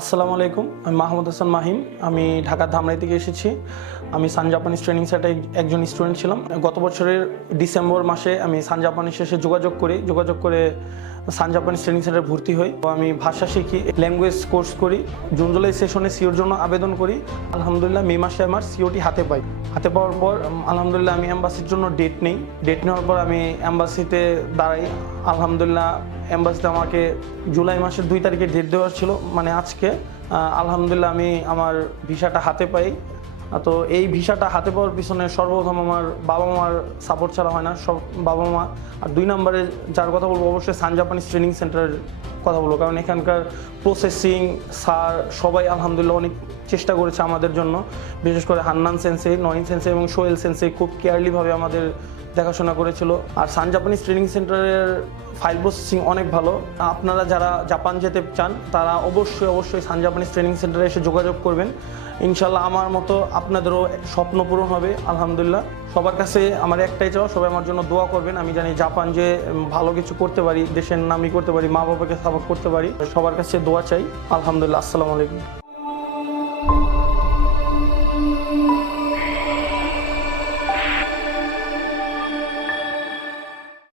আসসালামু আলাইকুম, আমি মাহমুদ হাসান মাহিম। আমি ঢাকার ধামরাই থেকে এসেছি। আমি সান জাপানিজ ট্রেনিং সেন্টারে একজন স্টুডেন্ট ছিলাম। গত বছরের ডিসেম্বর মাসে আমি সান জাপানিজ শেষে যোগাযোগ করি, যোগাযোগ করে সান জাপানিজ ট্রেনিং সেন্টারে ভর্তি হই। আমি ভাষা শিখি ল্যাঙ্গুয়েজ কোর্স করি। জুন জুলাই সেশনে সিওর জন্য আবেদন করি। আলহামদুলিল্লাহ, মে মাসে আমার সিওটি হাতে পাই। হাতে পাওয়ার পর আলহামদুলিল্লাহ, আমি অ্যাম্বাসির জন্য ডেট নেই। ডেট নেওয়ার পর আমি অ্যাম্বাসিতে দাঁড়াই। আলহামদুলিল্লাহ অ্যাম্বাসিতে আমাকে জুলাই মাসের দুই তারিখে ডেট দেওয়ার ছিল। মানে আজকে আলহামদুলিল্লাহ, আমি আমার ভিসাটা হাতে পাই। তো এই ভিসাটা হাতে পাওয়ার পিছনে সর্বপ্রথম আমার বাবা মার সাপোর্ট ছাড়া হয় না, সব বাবা মা আর দুই নম্বরে যার কথা বলব, অবশ্যই সান জাপানিজ ট্রেনিং সেন্টারের কথা বলব, কারণ এখানকার প্রসেসিং স্যার সবাই আলহামদুলিল্লাহ অনেক চেষ্টা করেছে আমাদের জন্য। বিশেষ করে হান্নান সেন্সে নয়ন সেন্সে এবং সোয়েল সেন্সে খুব কেয়ারলিভাবে আমাদের দেখাশোনা করেছিল। আর সান জাপানিজ ট্রেনিং সেন্টারের ফাইল প্রসেসিং অনেক ভালো। আপনারা যারা জাপান যেতে চান, তারা অবশ্যই অবশ্যই সান জাপানিজ ট্রেনিং সেন্টারে এসে যোগাযোগ করবেন। ইনশাল্লাহ আমার মতো আপনাদেরও স্বপ্ন পূরণ হবে, আলহামদুলিল্লাহ। সবার কাছে আমার একটাই চাওয়া, সবাই আমার জন্য দোয়া করবেন। আমি জানি জাপান যে ভালো কিছু করতে পারি, দেশের নামই করতে পারি মা বাবাকে সাপোর্ট করতে পারি, সবার কাছে দোয়া চাই। আলহামদুলিল্লাহ, আসসালামু আলাইকুম।